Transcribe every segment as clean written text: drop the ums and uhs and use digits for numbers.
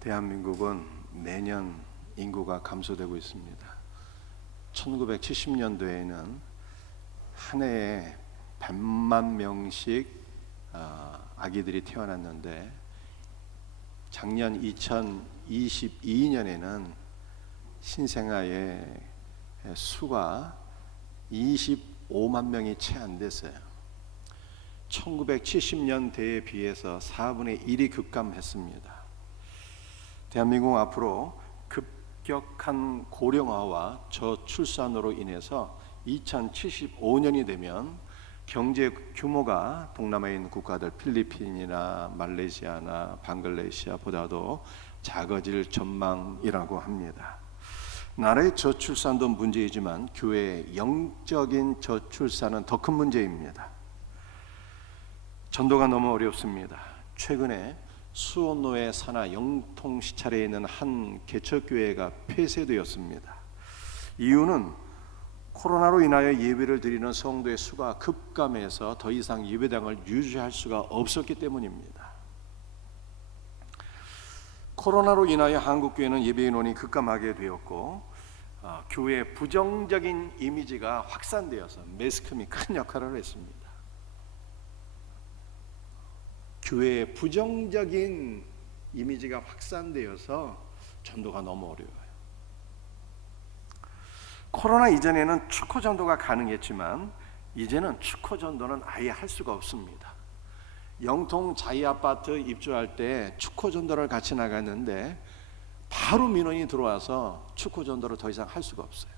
대한민국은 매년 인구가 감소되고 있습니다. 1970년도에는 한 해에 100만 명씩 아기들이 태어났는데 작년 2022년에는 신생아의 수가 25만 명이 채 안 됐어요. 1970년대에 비해서 4분의 1이 급감했습니다. 대한민국 앞으로 급격한 고령화와 저출산으로 인해서 2075년이 되면 경제 규모가 동남아에 있는 국가들 필리핀이나 말레이시아나 방글라데시아보다도 작아질 전망이라고 합니다. 나라의 저출산도 문제이지만 교회의 영적인 저출산은 더 큰 문제입니다. 전도가 너무 어렵습니다. 최근에 수원로의 산하 영통 시찰에 있는 한 개척교회가 폐쇄되었습니다. 이유는 코로나로 인하여 예배를 드리는 성도의 수가 급감해서 더 이상 예배당을 유지할 수가 없었기 때문입니다. 코로나로 인하여 한국교회는 예배 인원이 급감하게 되었고 교회의 부정적인 이미지가 확산되어서 매스컴이 큰 역할을 했습니다. 교회의 부정적인 이미지가 확산되어서 전도가 너무 어려워요. 코로나 이전에는 축호 전도가 가능했지만 이제는 축호 전도는 아예 할 수가 없습니다. 영통 자이 아파트 입주할 때 축호 전도를 같이 나갔는데 바로 민원이 들어와서 축호 전도를 더 이상 할 수가 없어요.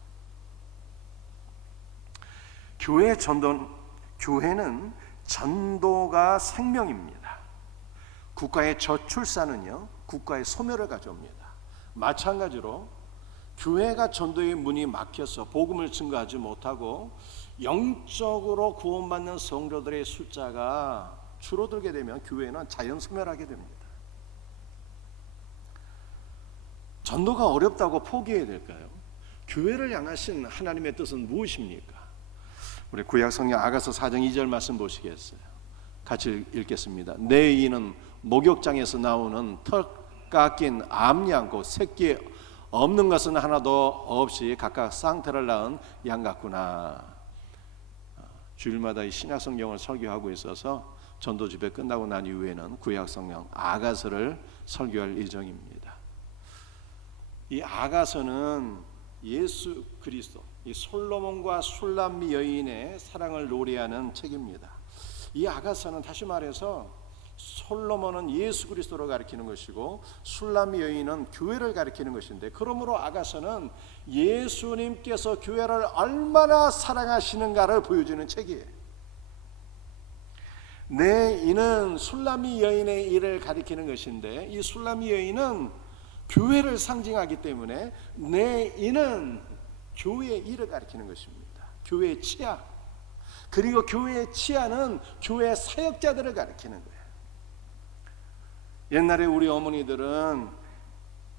교회는 전도가 생명입니다. 국가의 저출산은요, 국가의 소멸을 가져옵니다. 마찬가지로 교회가 전도의 문이 막혀서 복음을 증거하지 못하고 영적으로 구원받는 성도들의 숫자가 줄어들게 되면 교회는 자연 소멸하게 됩니다. 전도가 어렵다고 포기해야 될까요? 교회를 향하신 하나님의 뜻은 무엇입니까? 우리 구약 성경 아가서 4장 2절 말씀 보시겠어요? 같이 읽겠습니다. 내 이는 목욕장에서 나오는 턱 깎인 암양 곧 새끼 없는 것은 하나도 없이 각각 쌍태를 낳은 양 같구나. 주일마다 이 신약 성경을 설교하고 있어서 전도 집회 끝나고 난 이후에는 구약 성경 아가서를 설교할 예정입니다. 이 아가서는 예수 그리스도, 이 솔로몬과 술람미 여인의 사랑을 노래하는 책입니다. 이 아가서는 다시 말해서 솔로몬은 예수 그리스도를 가리키는 것이고 술람미 여인은 교회를 가리키는 것인데, 그러므로 아가서는 예수님께서 교회를 얼마나 사랑하시는가를 보여주는 책이에요. 내 이는 술람미 여인의 일을 가리키는 것인데, 이 술람미 여인은 교회를 상징하기 때문에 내 이는 교회의 일을 가리키는 것입니다. 교회의 치아, 그리고 교회의 치아는 교회 사역자들을 가리키는 거예요. 옛날에 우리 어머니들은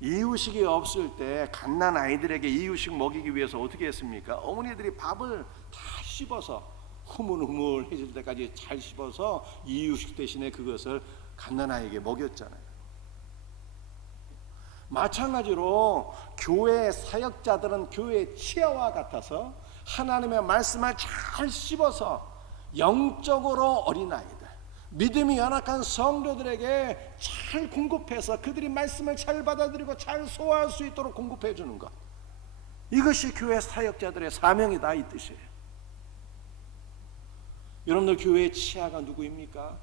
이유식이 없을 때 갓난 아이들에게 이유식 먹이기 위해서 어떻게 했습니까? 어머니들이 밥을 다 씹어서 흐물흐물해질 때까지 잘 씹어서 이유식 대신에 그것을 갓난 아이에게 먹였잖아요. 마찬가지로 교회 사역자들은 교회의 치아와 같아서 하나님의 말씀을 잘 씹어서 영적으로 어린아이들, 믿음이 연약한 성도들에게 잘 공급해서 그들이 말씀을 잘 받아들이고 잘 소화할 수 있도록 공급해 주는 것, 이것이 교회 사역자들의 사명이다, 이 뜻이에요. 여러분들 교회의 치아가 누구입니까?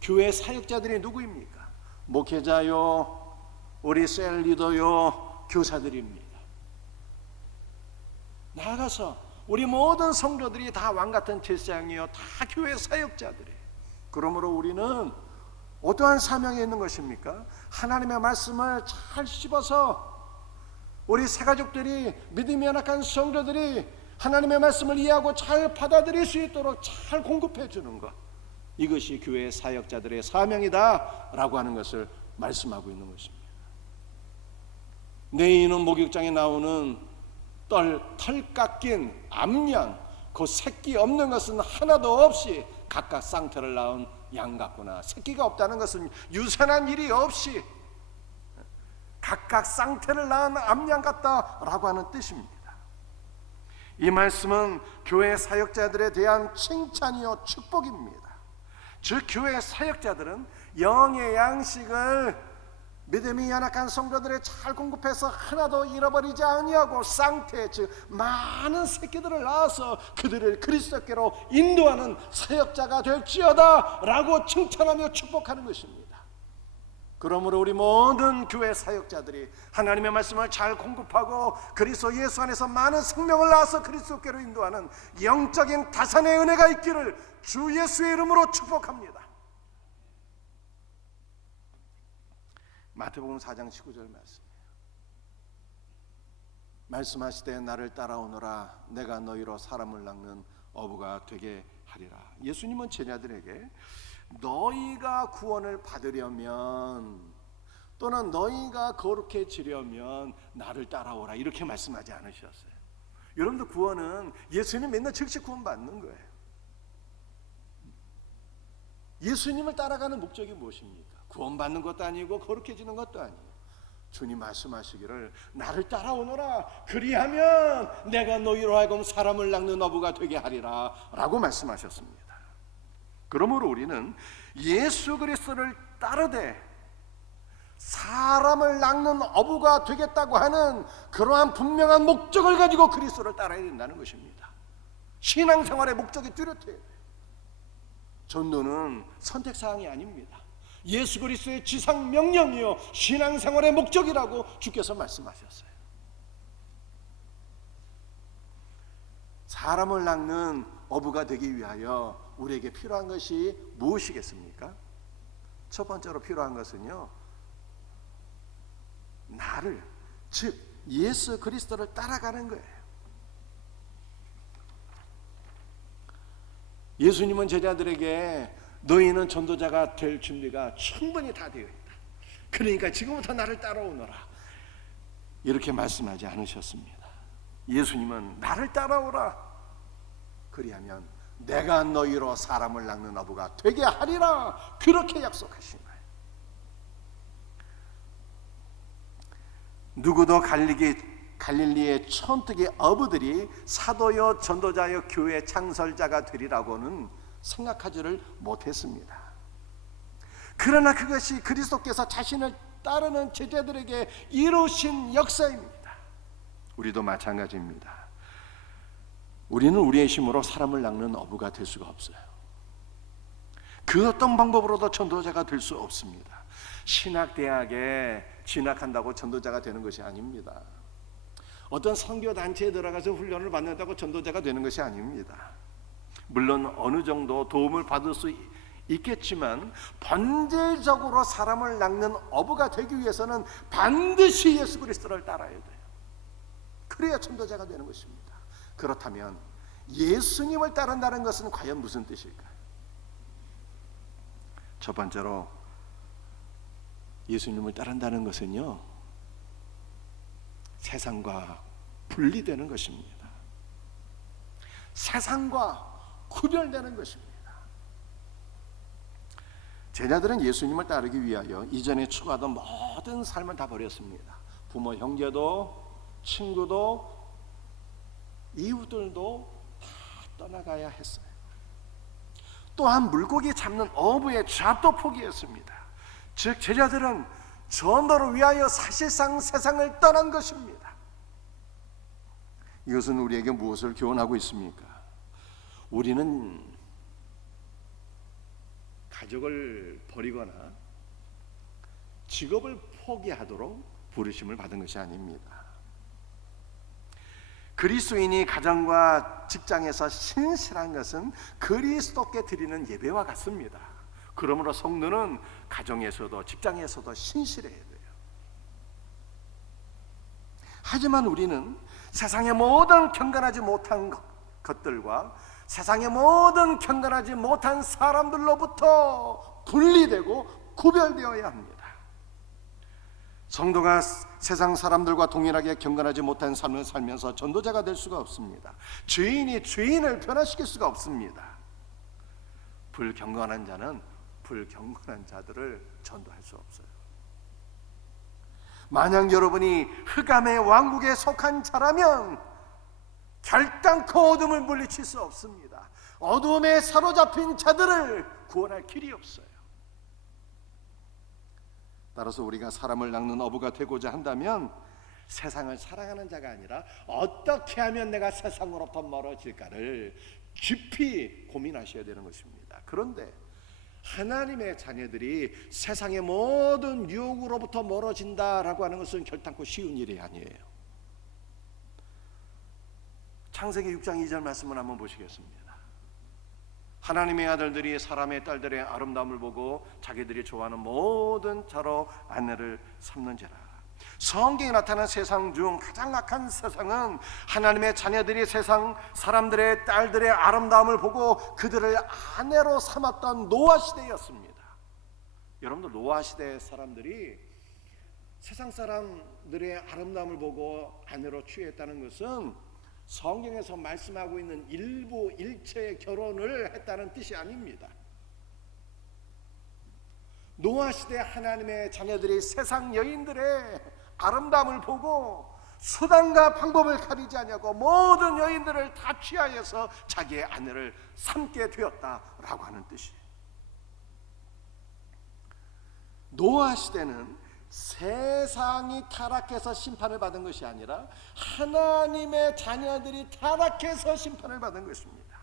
교회 사역자들이 누구입니까? 목회자요, 우리 셀 리더요, 교사들입니다. 나아가서 우리 모든 성도들이 다 왕같은 제사장이요, 다 교회 사역자들이에요. 그러므로 우리는 어떠한 사명에 있는 것입니까? 하나님의 말씀을 잘 씹어서 우리 새가족들이, 믿음이 연약한 성도들이 하나님의 말씀을 이해하고 잘 받아들일 수 있도록 잘 공급해 주는 것, 이것이 교회 사역자들의 사명이다 라고 하는 것을 말씀하고 있는 것입니다. 내 이는 목욕장에 나오는 털 깎인 암양, 그 새끼 없는 것은 하나도 없이 각각 쌍태를 낳은 양 같구나. 새끼가 없다는 것은 유산한 일이 없이 각각 쌍태를 낳은 암양 같다라고 하는 뜻입니다. 이 말씀은 교회 사역자들에 대한 칭찬이요 축복입니다. 즉 교회 사역자들은 영의 양식을 믿음이 연약한 성도들의 잘 공급해서 하나도 잃어버리지 아니하고 쌍태, 즉 많은 새끼들을 낳아서 그들을 그리스도께로 인도하는 사역자가 될지어다 라고 칭찬하며 축복하는 것입니다. 그러므로 우리 모든 교회 사역자들이 하나님의 말씀을 잘 공급하고 그리스도 예수 안에서 많은 생명을 낳아서 그리스도께로 인도하는 영적인 다산의 은혜가 있기를 주 예수의 이름으로 축복합니다. 마태복음 4장 19절 말씀이에요. 말씀하시되 나를 따라오너라 내가 너희로 사람을 낚는 어부가 되게 하리라. 예수님은 제자들에게 너희가 구원을 받으려면 또는 너희가 거룩해지려면 나를 따라오라 이렇게 말씀하지 않으셨어요. 여러분들 구원은 예수님 맨날 즉시 구원 받는 거예요. 예수님을 따라가는 목적이 무엇입니까? 구원받는 것도 아니고 거룩해지는 것도 아니에요. 주님 말씀하시기를 나를 따라오너라 그리하면 내가 너희로 하여금 사람을 낚는 어부가 되게 하리라 라고 말씀하셨습니다. 그러므로 우리는 예수 그리스도를 따르되 사람을 낚는 어부가 되겠다고 하는 그러한 분명한 목적을 가지고 그리스도를 따라야 된다는 것입니다. 신앙생활의 목적이 뚜렷해야 돼요. 전도는 선택사항이 아닙니다. 예수 그리스도의 지상 명령이요 신앙생활의 목적이라고 주께서 말씀하셨어요. 사람을 낚는 어부가 되기 위하여 우리에게 필요한 것이 무엇이겠습니까? 첫 번째로 필요한 것은요 나를, 즉 예수 그리스도를 따라가는 거예요. 예수님은 제자들에게 너희는 전도자가 될 준비가 충분히 다 되어 있다. 그러니까 지금부터 나를 따라오너라 이렇게 말씀하지 않으셨습니다. 예수님은 나를 따라오라 그리하면 내가 너희로 사람을 낚는 어부가 되게 하리라 그렇게 약속하신 거예요. 누구도 갈릴리의 촌뜨기 어부들이 사도여 전도자여 교회 창설자가 되리라고는 생각하지를 못했습니다. 그러나 그것이 그리스도께서 자신을 따르는 제자들에게 이루신 역사입니다. 우리도 마찬가지입니다. 우리는 우리의 힘으로 사람을 낚는 어부가 될 수가 없어요. 그 어떤 방법으로도 전도자가 될 수 없습니다. 신학대학에 진학한다고 전도자가 되는 것이 아닙니다. 어떤 선교단체에 들어가서 훈련을 받는다고 전도자가 되는 것이 아닙니다. 물론 어느 정도 도움을 받을 수 있겠지만 본질적으로 사람을 낚는 어부가 되기 위해서는 반드시 예수 그리스도를 따라야 돼요. 그래야 전도자가 되는 것입니다. 그렇다면 예수님을 따른다는 것은 과연 무슨 뜻일까요? 첫 번째로 예수님을 따른다는 것은요 세상과 분리되는 것입니다. 세상과 구별되는 것입니다. 제자들은 예수님을 따르기 위하여 이전에 추구하던 모든 삶을 다 버렸습니다. 부모, 형제도, 친구도, 이웃들도 다 떠나가야 했어요. 또한 물고기 잡는 어부의 잡도 포기했습니다. 즉 제자들은 전도를 위하여 사실상 세상을 떠난 것입니다. 이것은 우리에게 무엇을 교훈하고 있습니까? 우리는 가족을 버리거나 직업을 포기하도록 부르심을 받은 것이 아닙니다. 그리스도인이 가정과 직장에서 신실한 것은 그리스도께 드리는 예배와 같습니다. 그러므로 성도는 가정에서도 직장에서도 신실해야 돼요. 하지만 우리는 세상의 모든 경건하지 못한 것들과 세상의 모든 경건하지 못한 사람들로부터 분리되고 구별되어야 합니다. 성도가 세상 사람들과 동일하게 경건하지 못한 삶을 살면서 전도자가 될 수가 없습니다. 죄인이 죄인을 변화시킬 수가 없습니다. 불경건한 자는 불경건한 자들을 전도할 수 없어요. 만약 여러분이 흑암의 왕국에 속한 자라면 결단코 어둠을 물리칠 수 없습니다. 어둠에 사로잡힌 자들을 구원할 길이 없어요. 따라서 우리가 사람을 낚는 어부가 되고자 한다면 세상을 사랑하는 자가 아니라 어떻게 하면 내가 세상으로부터 멀어질까를 깊이 고민하셔야 되는 것입니다. 그런데 하나님의 자녀들이 세상의 모든 유혹으로부터 멀어진다라고 하는 것은 결단코 쉬운 일이 아니에요. 창세기 6장 2절 말씀을 한번 보시겠습니다. 하나님의 아들들이 사람의 딸들의 아름다움을 보고 자기들이 좋아하는 모든 자로 아내를 삼는지라. 성경에 나타난 세상 중 가장 악한 세상은 하나님의 자녀들이 세상 사람들의 딸들의 아름다움을 보고 그들을 아내로 삼았던 노아 시대였습니다. 여러분들, 노아 시대 사람들이 세상 사람들의 아름다움을 보고 아내로 취했다는 것은 성경에서 말씀하고 있는 일부 일체의 결혼을 했다는 뜻이 아닙니다. 노아 시대 하나님의 자녀들이 세상 여인들의 아름다움을 보고 수단과 방법을 가리지 아니하고 모든 여인들을 다 취하여서 자기의 아내를 삼게 되었다라고 하는 뜻이에요. 노아 시대는 세상이 타락해서 심판을 받은 것이 아니라 하나님의 자녀들이 타락해서 심판을 받은 것입니다.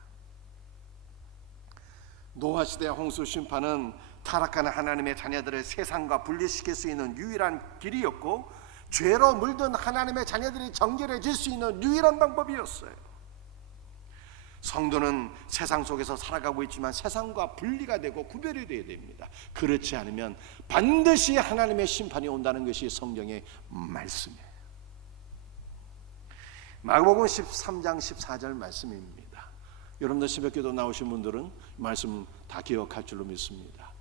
노아 시대 홍수 심판은 타락하는 하나님의 자녀들을 세상과 분리시킬 수 있는 유일한 길이었고, 죄로 물든 하나님의 자녀들이 정결해질 수 있는 유일한 방법이었어요. 성도는 세상 속에서 살아가고 있지만 세상과 분리가 되고 구별이 되어야 됩니다. 그렇지 않으면 반드시 하나님의 심판이 온다는 것이 성경의 말씀이에요. 마가복음 13장 14절 말씀입니다. 여러분들 새벽기도 나오신 분들은 말씀 다 기억할 줄로 믿습니다.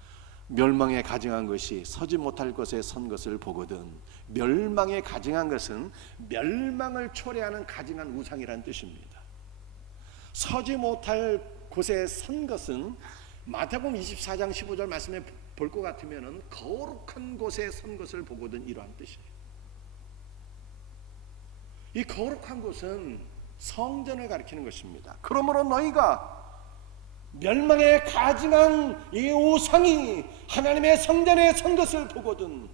멸망에 가증한 것이 서지 못할 것에 선 것을 보거든. 멸망에 가증한 것은 멸망을 초래하는 가증한 우상이라는 뜻입니다. 서지 못할 곳에 선 것은 마태복음 24장 15절 말씀에 볼 것 같으면 거룩한 곳에 선 것을 보거든, 이러한 뜻이에요. 이 거룩한 곳은 성전을 가리키는 것입니다. 그러므로 너희가 멸망에 가증한 이 우상이 하나님의 성전에 선 것을 보거든,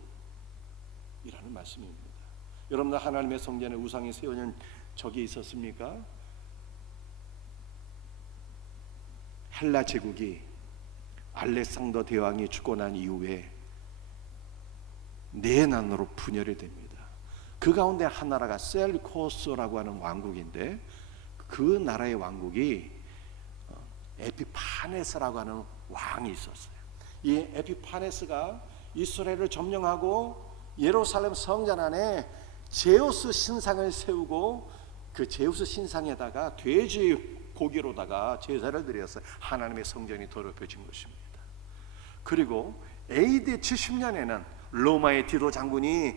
이라는 말씀입니다. 여러분들, 하나님의 성전에 우상이 세워진 적이 있었습니까? 헬라 제국이 알렉산더 대왕이 죽고 난 이후에 네 나라로 분열이 됩니다. 그 가운데 한 나라가 셀코스라고 하는 왕국인데, 그 나라의 왕국이 에피파네스라고 하는 왕이 있었어요. 이 에피파네스가 이스라엘을 점령하고 예루살렘 성전 안에 제우스 신상을 세우고 그 제우스 신상에다가 돼지 고기로다가 제사를 드려서 하나님의 성전이 더럽혀진 것입니다. 그리고 AD 70년에는 로마의 디도 장군이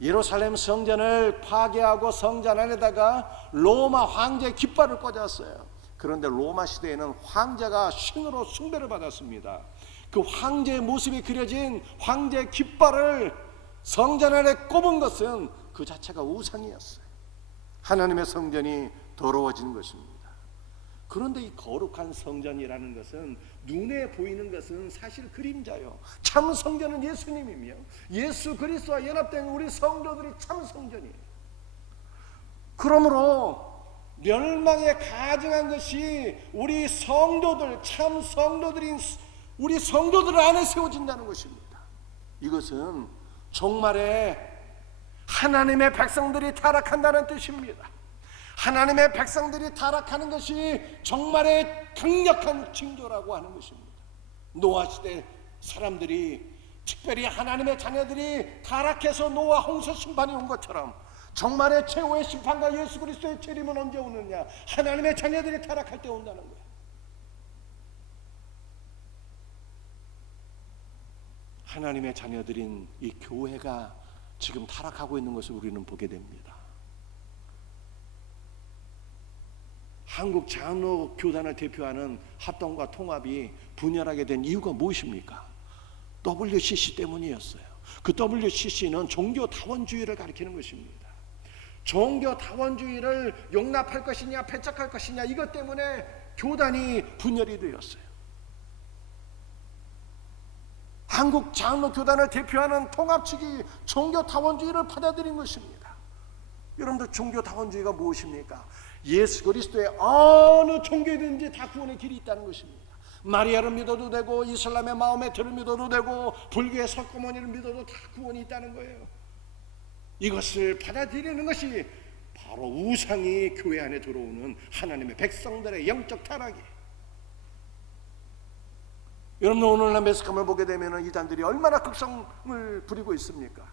예루살렘 성전을 파괴하고 성전 안에다가 로마 황제의 깃발을 꽂았어요. 그런데 로마 시대에는 황제가 신으로 숭배를 받았습니다. 그 황제의 모습이 그려진 황제의 깃발을 성전 안에 꼽은 것은 그 자체가 우상이었어요. 하나님의 성전이 더러워진 것입니다. 그런데 이 거룩한 성전이라는 것은, 눈에 보이는 것은 사실 그림자요. 참 성전은 예수님이며 예수 그리스도와 연합된 우리 성도들이 참 성전이에요. 그러므로 멸망에 가증한 것이 우리 성도들, 참 성도들인 우리 성도들 안에 세워진다는 것입니다. 이것은 종말에 하나님의 백성들이 타락한다는 뜻입니다. 하나님의 백성들이 타락하는 것이 정말의 강력한 징조라고 하는 것입니다. 노아 시대 사람들이, 특별히 하나님의 자녀들이 타락해서 노아 홍수 심판이 온 것처럼 정말의 최후의 심판과 예수 그리스도의 재림은 언제 오느냐? 하나님의 자녀들이 타락할 때 온다는 거예요. 하나님의 자녀들인 이 교회가 지금 타락하고 있는 것을 우리는 보게 됩니다. 한국 장로 교단을 대표하는 합동과 통합이 분열하게 된 이유가 무엇입니까? WCC 때문이었어요. 그 WCC는 종교다원주의를 가리키는 것입니다. 종교다원주의를 용납할 것이냐 배척할 것이냐, 이것 때문에 교단이 분열이 되었어요. 한국 장로교단을 대표하는 통합 측이 종교다원주의를 받아들인 것입니다. 여러분들, 종교다원주의가 무엇입니까? 예수 그리스도의 어느 종교든지 다 구원의 길이 있다는 것입니다. 마리아를 믿어도 되고, 이슬람의 마호메트를 믿어도 되고, 불교의 석고모니를 믿어도 다 구원이 있다는 거예요. 이것을 받아들이는 것이 바로 우상이 교회 안에 들어오는 하나님의 백성들의 영적 타락이에요. 여러분, 오늘날 매스컴을 보게 되면 이단들이 얼마나 극성을 부리고 있습니까?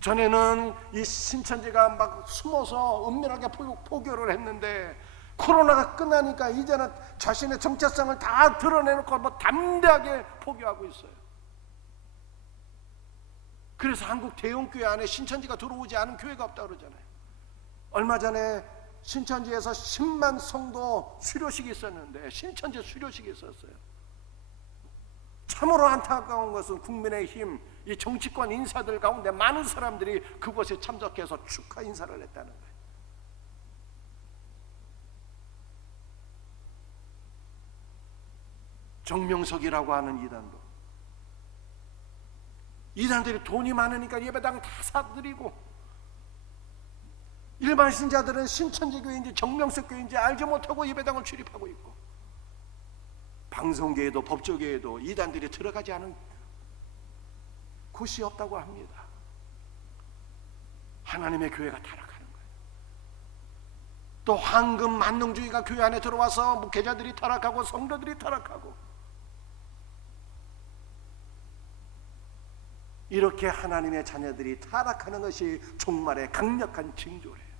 전에는 이 신천지가 막 숨어서 은밀하게 포교를 했는데, 코로나가 끝나니까 이제는 자신의 정체성을 다 드러내놓고 뭐 담대하게 포교하고 있어요. 그래서 한국 대형교회 안에 신천지가 들어오지 않은 교회가 없다고 그러잖아요. 얼마 전에 신천지에서 10만 성도 수료식이 있었는데, 신천지 수료식이 있었어요. 참으로 안타까운 것은 국민의힘 이 정치권 인사들 가운데 많은 사람들이 그곳에 참석해서 축하 인사를 했다는 거예요. 정명석이라고 하는 이단들이 돈이 많으니까 예배당 다 사들이고, 일반 신자들은 신천지 교회인지 정명석 교회인지 알지 못하고 예배당을 출입하고 있고, 방송계에도 법조계에도 이단들이 들어가지 않은 곳이 없다고 합니다. 하나님의 교회가 타락하는 거예요. 또 황금 만능주의가 교회 안에 들어와서 목회자들이 타락하고 성도들이 타락하고, 이렇게 하나님의 자녀들이 타락하는 것이 종말의 강력한 징조래요.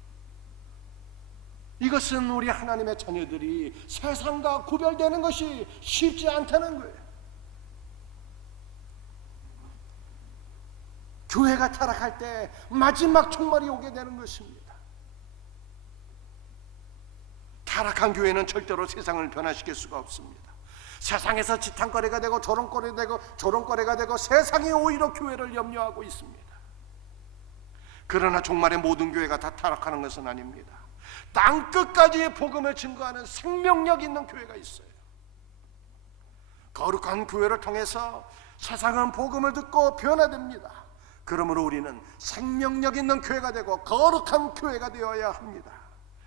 이것은 우리 하나님의 자녀들이 세상과 구별되는 것이 쉽지 않다는 거예요. 교회가 타락할 때 마지막 종말이 오게 되는 것입니다. 타락한 교회는 절대로 세상을 변화시킬 수가 없습니다. 세상에서 지탄거리가 되고 조롱거리가 되고 세상이 오히려 교회를 염려하고 있습니다. 그러나 종말의 모든 교회가 다 타락하는 것은 아닙니다. 땅 끝까지 복음을 증거하는 생명력 있는 교회가 있어요. 거룩한 교회를 통해서 세상은 복음을 듣고 변화됩니다. 그러므로 우리는 생명력 있는 교회가 되고 거룩한 교회가 되어야 합니다.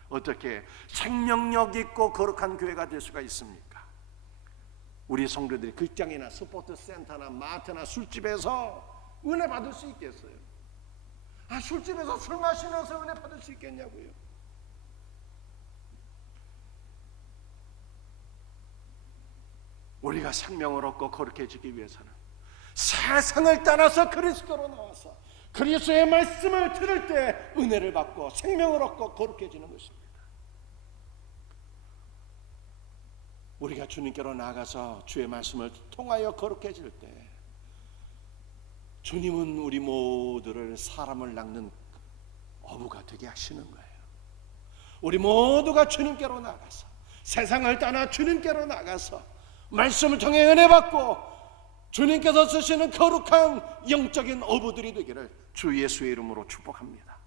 어떻게 생명력 있고 거룩한 교회가 될 수가 있습니까? 우리 성도들이 극장이나 스포츠 센터나 마트나 술집에서 은혜 받을 수 있겠어요? 술집에서 술 마시면서 은혜 받을 수 있겠냐고요? 우리가 생명을 얻고 거룩해지기 위해서는 세상을 떠나서 그리스도로 나와서 그리스도의 말씀을 들을 때 은혜를 받고 생명을 얻고 거룩해지는 것입니다. 우리가 주님께로 나가서 주의 말씀을 통하여 거룩해질 때 주님은 우리 모두를 사람을 낚는 어부가 되게 하시는 거예요. 우리 모두가 주님께로 나가서 세상을 떠나 주님께로 나가서 말씀을 통해 은혜 받고 주님께서 쓰시는 거룩한 영적인 어부들이 되기를 주 예수의 이름으로 축복합니다.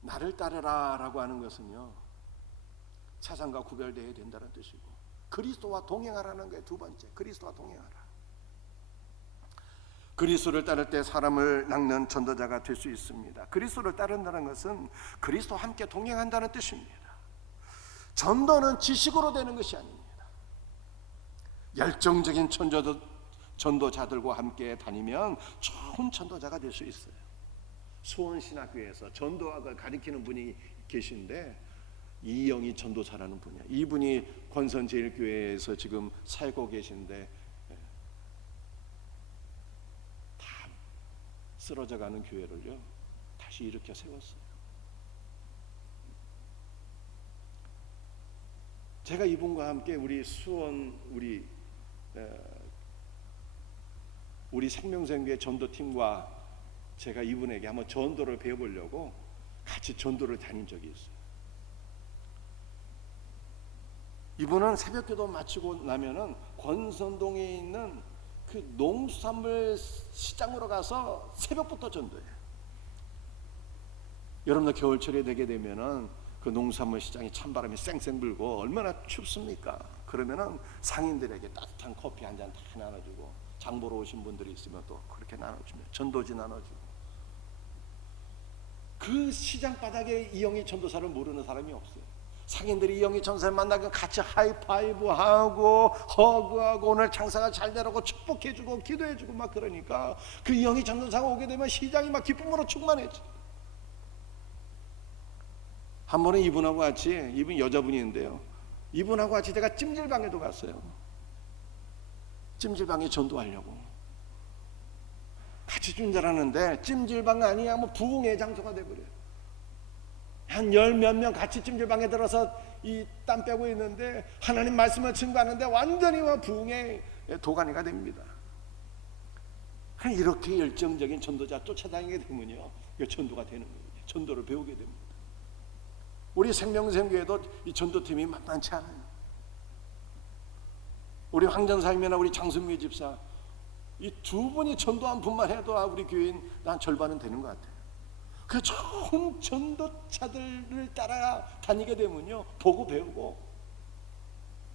나를 따르라 라고 하는 것은요, 세상과 구별되어야 된다는 뜻이고, 그리스도와 동행하라는 게 두 번째. 그리스도와 동행하라. 그리스도를 따를 때 사람을 낚는 전도자가 될 수 있습니다. 그리스도를 따른다는 것은 그리스도와 함께 동행한다는 뜻입니다. 전도는 지식으로 되는 것이 아닙니다. 열정적인 전도자들과 함께 다니면 좋은 전도자가 될 수 있어요. 수원신학교에서 전도학을 가리키는 분이 계신데 이영희 전도사라는 분이에요. 이분이 권선제일교회에서 지금 살고 계신데 다 쓰러져가는 교회를요 다시 일으켜 세웠어요. 제가 이분과 함께 우리 수원 우리 생명생교회 전도팀과 제가 이분에게 한번 전도를 배워보려고 같이 전도를 다닌 적이 있어요. 이분은 새벽기도 마치고 나면은 권선동에 있는 그 농수산물 시장으로 가서 새벽부터 전도해요. 여러분들 겨울철이 되게 되면은 그 농수산물 시장이 찬바람이 쌩쌩 불고 얼마나 춥습니까? 그러면은 상인들에게 따뜻한 커피 한 잔 다 나눠주고, 장 보러 오신 분들이 있으면 또 그렇게 나눠주면, 전도지 나눠주고. 그 시장 바닥에 이영희 전도사를 모르는 사람이 없어요. 상인들이 이영희 전도사를 만나면 같이 하이파이브하고 허그하고 오늘 장사가 잘 되라고 축복해주고 기도해주고 막 그러니까 그 이영희 전도사가 오게 되면 시장이 막 기쁨으로 충만해져. 한 번은 이분하고 같이, 이분 여자분인데요, 이분하고 같이 제가 찜질방에도 갔어요. 찜질방에 전도하려고 같이 준다라는데 찜질방 아니야 뭐 부흥의 장소가 돼버려요. 한 열 몇 명 같이 찜질방에 들어서 이 땀 빼고 있는데 하나님 말씀을 증거하는데 완전히 부흥의 도가니가 됩니다. 이렇게 열정적인 전도자 쫓아다니게 되면요, 전도가 되는 거예요. 전도를 배우게 됩니다. 우리 생명샘교회도 이 전도팀이 만만치 않아요. 우리 황전사님이나 우리 장순미 집사, 이 두 분이 전도한 분만 해도 우리 교인 한 절반은 되는 것 같아요. 그 좋은 전도자들을 따라 다니게 되면요, 보고 배우고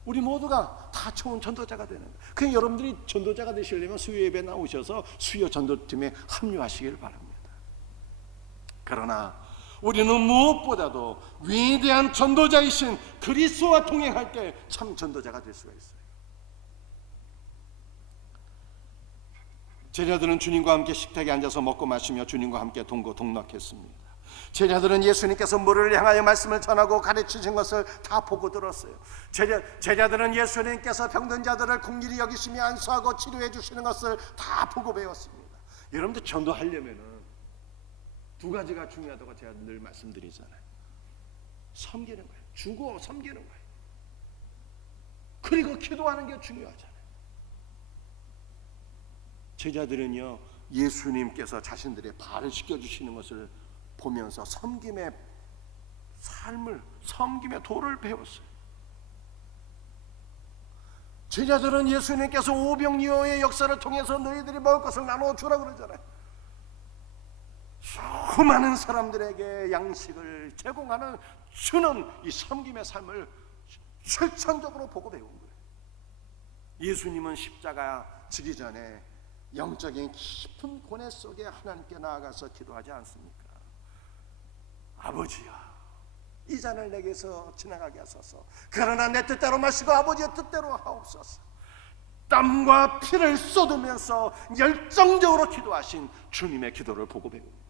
우리 모두가 다 좋은 전도자가 되는 거예요. 그냥 여러분들이 전도자가 되시려면 수요 예배 나오셔서 수요 전도팀에 합류하시길 바랍니다. 그러나 우리는 무엇보다도 위대한 전도자이신 그리스도와 동행할 때 참 전도자가 될 수가 있어요. 제자들은 주님과 함께 식탁에 앉아서 먹고 마시며 주님과 함께 동고동락했습니다. 제자들은 예수님께서 무리를 향하여 말씀을 전하고 가르치신 것을 다 보고 들었어요. 제자들은 예수님께서 병든 자들을 긍휼히 여기시며 안수하고 치료해 주시는 것을 다 보고 배웠습니다. 여러분들 전도하려면은 두 가지가 중요하다고 제가 늘 말씀드리잖아요. 섬기는 거예요. 주고 섬기는 거예요. 그리고 기도하는 게 중요하잖아요. 제자들은요, 예수님께서 자신들의 발을 씻겨주시는 것을 보면서 섬김의 삶을, 섬김의 도를 배웠어요. 제자들은 예수님께서 오병이어의 역사를 통해서 너희들이 먹을 것을 나누어 주라 그러잖아요. 수많은 사람들에게 양식을 제공하는 주는 이 섬김의 삶을 실천적으로 보고 배운 거예요. 예수님은 십자가 지기 전에 영적인 깊은 고뇌 속에 하나님께 나아가서 기도하지 않습니까? 아버지야, 이 잔을 내게서 지나가게 하소서. 그러나 내 뜻대로 마시고 아버지의 뜻대로 하옵소서. 땀과 피를 쏟으면서 열정적으로 기도하신 주님의 기도를 보고 배웁니다.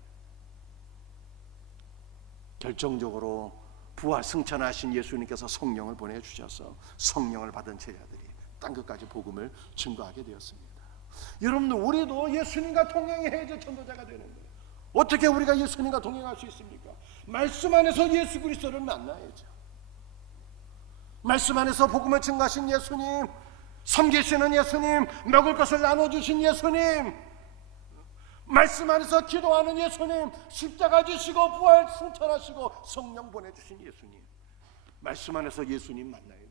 결정적으로 부활 승천하신 예수님께서 성령을 보내주셔서 성령을 받은 제자들이 땅끝까지 복음을 증거하게 되었습니다. 여러분들, 우리도 예수님과 동행해야지 전도자가 되는 거예요. 어떻게 우리가 예수님과 동행할 수 있습니까? 말씀 안에서 예수 그리스도를 만나야죠. 말씀 안에서 복음을 증거하신 예수님, 섬기시는 예수님, 먹을 것을 나눠주신 예수님, 말씀 안에서 기도하는 예수님, 십자가 지시고 부활 승천하시고 성령 보내주신 예수님, 말씀 안에서 예수님 만나야 돼요.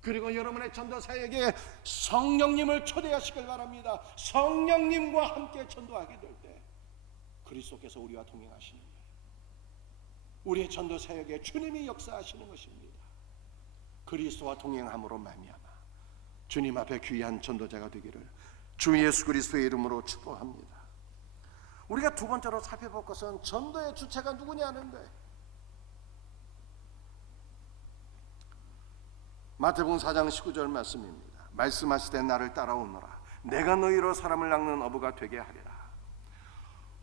그리고 여러분의 전도사에게 성령님을 초대하시길 바랍니다. 성령님과 함께 전도하게 될 때 그리스도께서 우리와 동행하시는 거예요. 우리의 전도사에게 주님이 역사하시는 것입니다. 그리스도와 동행함으로 말미암아 주님 앞에 귀한 전도자가 되기를 주 예수 그리스도의 이름으로 축복합니다. 우리가 두 번째로 살펴볼 것은 전도의 주체가 누구냐는 거예요. 마태복음 4장 19절 말씀입니다. 말씀하시되 나를 따라오너라. 내가 너희로 사람을 낚는 어부가 되게 하리라.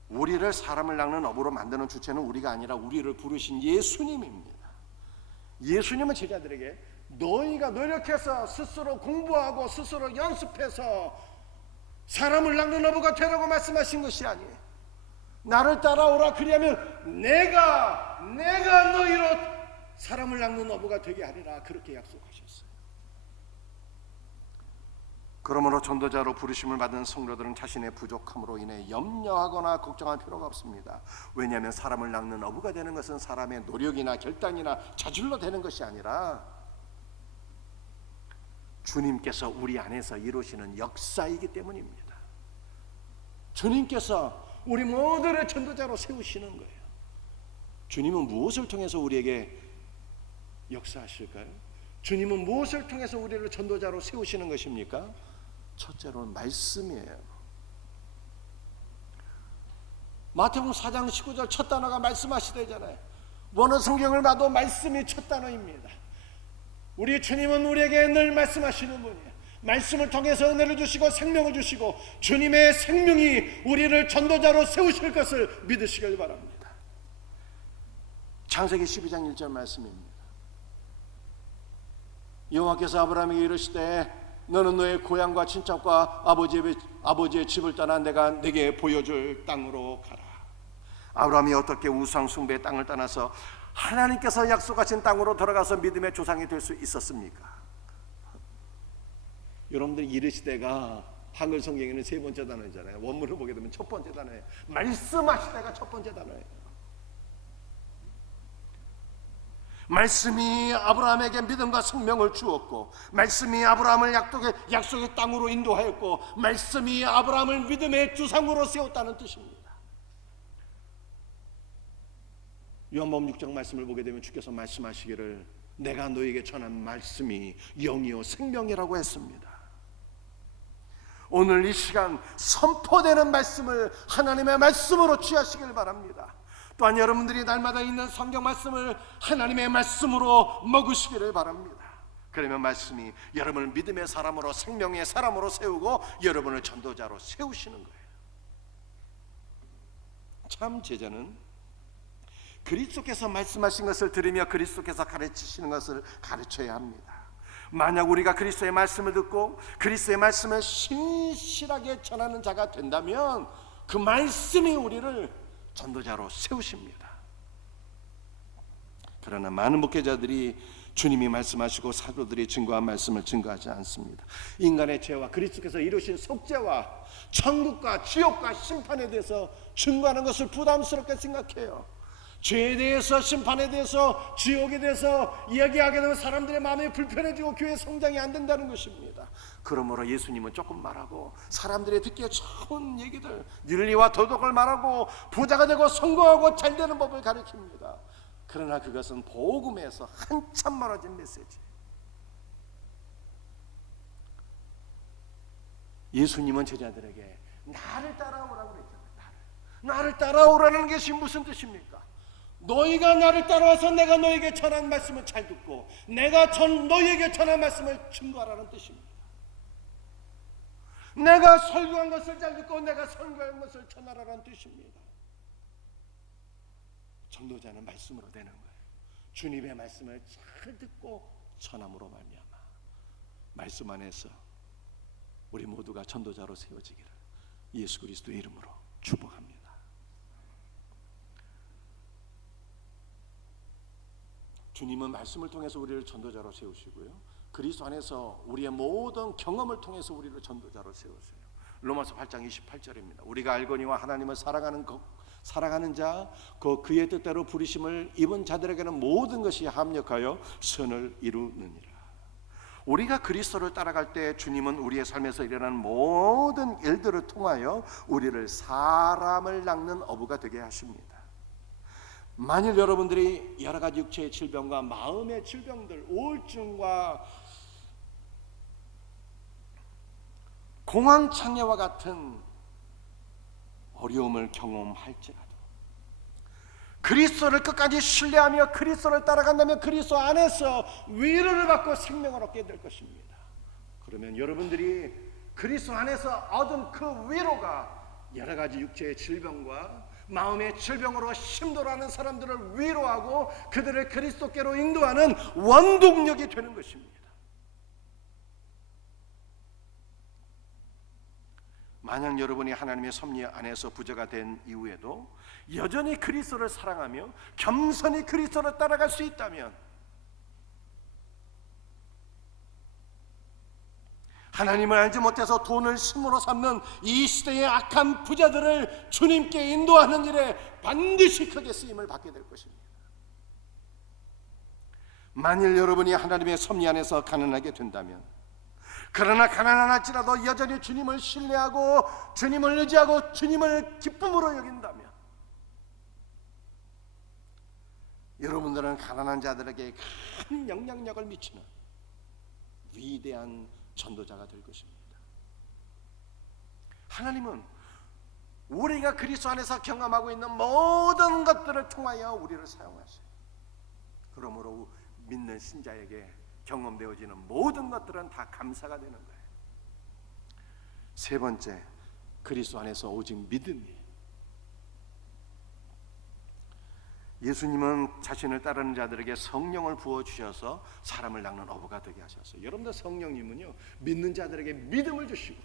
우리를 사람을 낚는 어부로 만드는 주체는 우리가 아니라 우리를 부르신 예수님입니다. 예수님은 제자들에게 너희가 노력해서 스스로 공부하고 스스로 연습해서 사람을 낚는 어부가 되라고 말씀하신 것이 아니에요. 나를 따라오라. 그리하면 내가 너희로 사람을 낚는 어부가 되게 하리라. 그렇게 약속하셨어요. 그러므로 전도자로 부르심을 받은 성도들은 자신의 부족함으로 인해 염려하거나 걱정할 필요가 없습니다. 왜냐하면 사람을 낚는 어부가 되는 것은 사람의 노력이나 결단이나 자질로 되는 것이 아니라 주님께서 우리 안에서 이루시는 역사이기 때문입니다. 주님께서 우리 모두를 전도자로 세우시는 거예요. 주님은 무엇을 통해서 우리에게 역사하실까요? 주님은 무엇을 통해서 우리를 전도자로 세우시는 것입니까? 첫째로는 말씀이에요. 마태복음 4장 19절 첫 단어가 말씀하시되잖아요. 어느 성경을 봐도 말씀이 첫 단어입니다. 우리 주님은 우리에게 늘 말씀하시는 분이에요. 말씀을 통해서 은혜를 주시고 생명을 주시고 주님의 생명이 우리를 전도자로 세우실 것을 믿으시길 바랍니다. 창세기 12장 1절 말씀입니다. 여호와께서 아브라함에게 이르시되 너는 너의 고향과 친척과 아버지의 집을 떠나 내가 네게 보여줄 땅으로 가라. 아브라함이 어떻게 우상 숭배의 땅을 떠나서 하나님께서 약속하신 땅으로 돌아가서 믿음의 조상이 될 수 있었습니까? 여러분들 이르시되가 한글 성경에는 세 번째 단어잖아요. 원문을 보게 되면 첫 번째 단어예요. 말씀하시되가 첫 번째 단어예요. 말씀이 아브라함에게 믿음과 생명을 주었고, 말씀이 아브라함을 약속의 땅으로 인도하였고, 말씀이 아브라함을 믿음의 주상으로 세웠다는 뜻입니다. 요한복음 6장 말씀을 보게 되면 주께서 말씀하시기를 내가 너에게 전한 말씀이 영이요 생명이라고 했습니다. 오늘 이 시간 선포되는 말씀을 하나님의 말씀으로 취하시길 바랍니다. 또한 여러분들이 날마다 있는 성경 말씀을 하나님의 말씀으로 먹으시기를 바랍니다. 그러면 말씀이 여러분을 믿음의 사람으로 생명의 사람으로 세우고 여러분을 전도자로 세우시는 거예요. 참 제자는 그리스도께서 말씀하신 것을 들으며 그리스도께서 가르치시는 것을 가르쳐야 합니다. 만약 우리가 그리스도의 말씀을 듣고 그리스도의 말씀을 신실하게 전하는 자가 된다면 그 말씀이 우리를 전도자로 세우십니다. 그러나 많은 목회자들이 주님이 말씀하시고 사도들이 증거한 말씀을 증거하지 않습니다. 인간의 죄와 그리스도께서 이루신 속죄와 천국과 지옥과 심판에 대해서 증거하는 것을 부담스럽게 생각해요. 죄에 대해서, 심판에 대해서, 지옥에 대해서 이야기하게 되면 사람들의 마음이 불편해지고 교회 성장이 안 된다는 것입니다. 그러므로 예수님은 조금 말하고 사람들이 듣기에 좋은 얘기들, 윤리와 도덕을 말하고 부자가 되고 성공하고 잘 되는 법을 가르칩니다. 그러나 그것은 복음에서 한참 멀어진 메시지. 예수님은 제자들에게 나를 따라오라고 그랬잖아요. 나를 따라오라는 것이 무슨 뜻입니까? 너희가 나를 따라와서 내가 너에게 전한 말씀을 잘 듣고 내가 너희에게 전한 말씀을 증거하라는 뜻입니다. 내가 설교한 것을 잘 듣고 내가 설교한 것을 전하라는 뜻입니다. 전도자는 말씀으로 되는 거예요. 주님의 말씀을 잘 듣고 전함으로 말미암아 말씀 안에서 우리 모두가 전도자로 세워지기를 예수 그리스도의 이름으로 축복합니다. 주님은 말씀을 통해서 우리를 전도자로 세우시고요, 그리스도 안에서 우리의 모든 경험을 통해서 우리를 전도자로 세우세요. 로마서 8장 28절입니다. 우리가 알거니와 하나님을 사랑하는 자, 그의 뜻대로 부르심을 입은 자들에게는 모든 것이 합력하여 선을 이루느니라. 우리가 그리스도를 따라갈 때 주님은 우리의 삶에서 일어나는 모든 일들을 통하여 우리를 사람을 낚는 어부가 되게 하십니다. 만일 여러분들이 여러 가지 육체의 질병과 마음의 질병들, 우울증과 공황장애와 같은 어려움을 경험할지라도 그리스도를 끝까지 신뢰하며 그리스도를 따라간다면 그리스도 안에서 위로를 받고 생명을 얻게 될 것입니다. 그러면 여러분들이 그리스도 안에서 얻은 그 위로가 여러 가지 육체의 질병과 마음의 질병으로 힘들어하는 사람들을 위로하고 그들을 그리스도께로 인도하는 원동력이 되는 것입니다. 만약 여러분이 하나님의 섭리 안에서 부자가 된 이후에도 여전히 그리스도를 사랑하며 겸손히 그리스도를 따라갈 수 있다면 하나님을 알지 못해서 돈을 힘으로 삼는 이 시대의 악한 부자들을 주님께 인도하는 일에 반드시 크게 쓰임을 받게 될 것입니다. 만일 여러분이 하나님의 섭리 안에서 가난하게 된다면 그러나 가난할지라도 여전히 주님을 신뢰하고 주님을 의지하고 주님을 기쁨으로 여긴다면 여러분들은 가난한 자들에게 큰 영향력을 미치는 위대한 전도자가 될 것입니다. 하나님은 우리가 그리스도 안에서 경험하고 있는 모든 것들을 통하여 우리를 사용하셔요. 그러므로 믿는 신자에게 경험되어지는 모든 것들은 다 감사가 되는 거예요. 세 번째, 그리스도 안에서 오직 믿음이에요. 예수님은 자신을 따르는 자들에게 성령을 부어주셔서 사람을 낚는 어부가 되게 하셨어요. 여러분들, 성령님은요, 믿는 자들에게 믿음을 주시고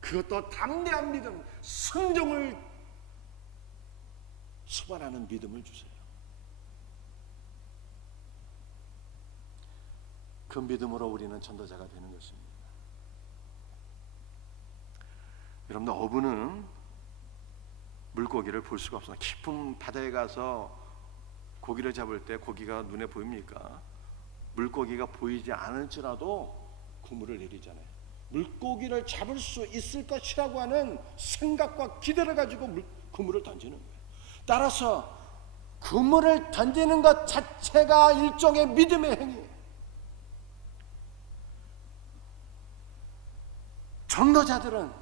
그것도 담대한 믿음, 순종을 수반하는 믿음을 주세요. 그 믿음으로 우리는 전도자가 되는 것입니다. 여러분들, 어부는 물고기를 볼 수가 없어요. 깊은 바다에 가서 고기를 잡을 때 고기가 눈에 보입니까? 물고기가 보이지 않을지라도 그물을 내리잖아요. 물고기를 잡을 수 있을 것이라고 하는 생각과 기대를 가지고 그물을 던지는 거예요. 따라서 그물을 던지는 것 자체가 일종의 믿음의 행위예요. 전도자들은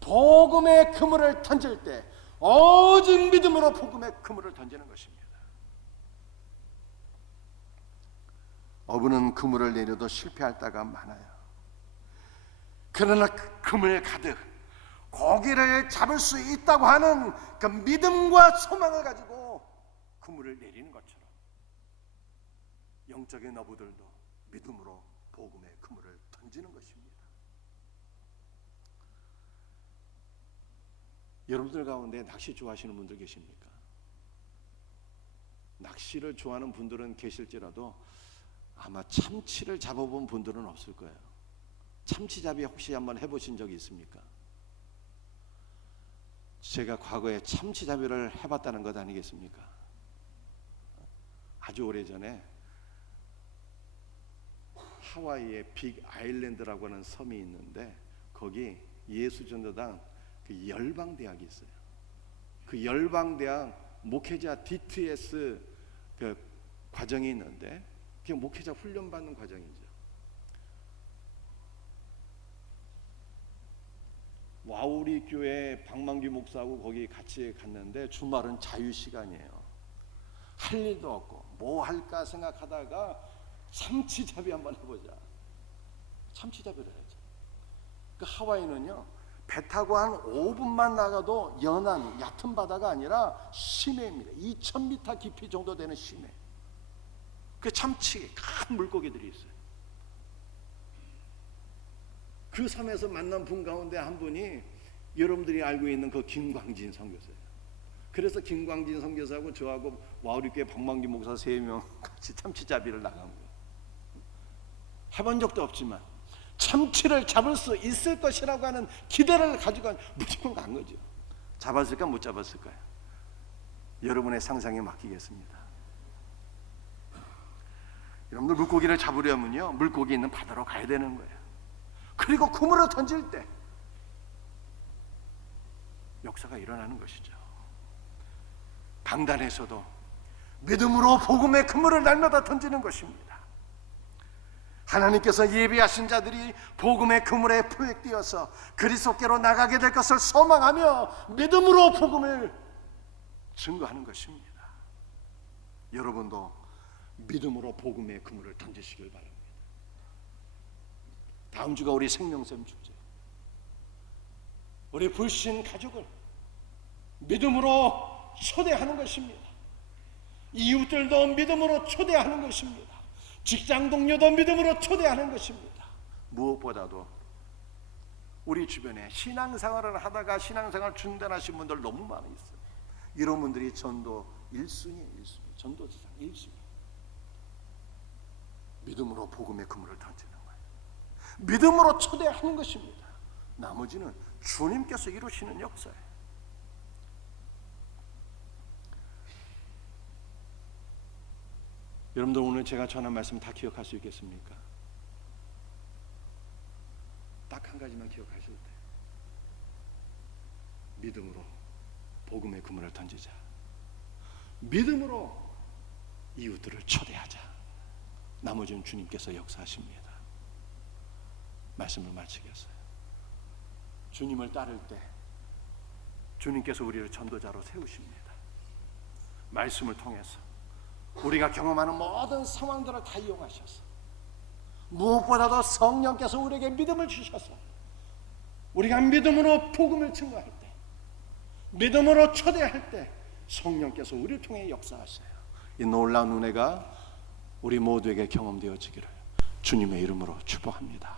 복음의 그물을 던질 때 오직 믿음으로 복음의 그물을 던지는 것입니다. 어부는 그물을 내려도 실패할 때가 많아요. 그러나 그 그물 가득 고기를 잡을 수 있다고 하는 그 믿음과 소망을 가지고 그물을 내리는 것처럼 영적인 어부들도 믿음으로 복음의 그물을 던지는 것입니다. 여러분들 가운데 낚시 좋아하시는 분들 계십니까? 낚시를 좋아하는 분들은 계실지라도 아마 참치를 잡아본 분들은 없을 거예요. 참치잡이 혹시 한번 해보신 적이 있습니까? 제가 과거에 참치잡이를 해봤다는 것 아니겠습니까? 아주 오래전에 하와이의 빅 아일랜드라고 하는 섬이 있는데 거기 예수전도당 그 열방대학이 있어요. 그 열방대학 목회자 DTS 그 과정이 있는데 그게 목회자 훈련받는 과정이죠. 와우리 교회 박만규 목사하고 거기 같이 갔는데 주말은 자유 시간이에요. 할 일도 없고 뭐 할까 생각하다가 참치잡이 한번 해보자. 참치잡이를 해야죠. 그 하와이는요, 배 타고 한 5분만 나가도 연안 얕은 바다가 아니라 심해입니다. 2000m 깊이 정도 되는 심해. 그 참치 큰 물고기들이 있어요. 그 섬에서 만난 분 가운데 한 분이 여러분들이 알고 있는 그 김광진 선교사예요. 그래서 김광진 선교사하고 저하고 와우리교회 박만기 목사 3명 같이 참치잡이를 나간 거예요. 해본 적도 없지만 참치를 잡을 수 있을 것이라고 하는 기대를 가지고 무조건 간 거죠. 잡았을까 못 잡았을까요? 여러분의 상상에 맡기겠습니다. 여러분들, 물고기를 잡으려면요, 물고기 있는 바다로 가야 되는 거예요. 그리고 그물을 던질 때 역사가 일어나는 것이죠. 강단에서도 믿음으로 복음의 그물을 날마다 던지는 것입니다. 하나님께서 예비하신 자들이 복음의 그물에 포획되어서 그리스도께로 나가게 될 것을 소망하며 믿음으로 복음을 증거하는 것입니다. 여러분도 믿음으로 복음의 그물을 던지시길 바랍니다. 다음 주가 우리 생명샘 축제. 우리 불신 가족을 믿음으로 초대하는 것입니다. 이웃들도 믿음으로 초대하는 것입니다. 직장 동료도 믿음으로 초대하는 것입니다. 무엇보다도 우리 주변에 신앙생활을 하다가 신앙생활 중단하신 분들 너무 많이 있어요. 이런 분들이 전도 1순위예요. 1순위. 전도지상 1순위. 믿음으로 복음의 그물을 던지는 거예요. 믿음으로 초대하는 것입니다. 나머지는 주님께서 이루시는 역사예요. 여러분들, 오늘 제가 전한 말씀 다 기억할 수 있겠습니까? 딱 한 가지만 기억하실 때, 믿음으로 복음의 그물을 던지자. 믿음으로 이웃들을 초대하자. 나머지는 주님께서 역사하십니다. 말씀을 마치겠어요. 주님을 따를 때 주님께서 우리를 전도자로 세우십니다. 말씀을 통해서 우리가 경험하는 모든 상황들을 다 이용하셔서, 무엇보다도 성령께서 우리에게 믿음을 주셔서 우리가 믿음으로 복음을 증거할 때, 믿음으로 초대할 때 성령께서 우리를 통해 역사하셔요. 이 놀라운 은혜가 우리 모두에게 경험되어지기를 주님의 이름으로 축복합니다.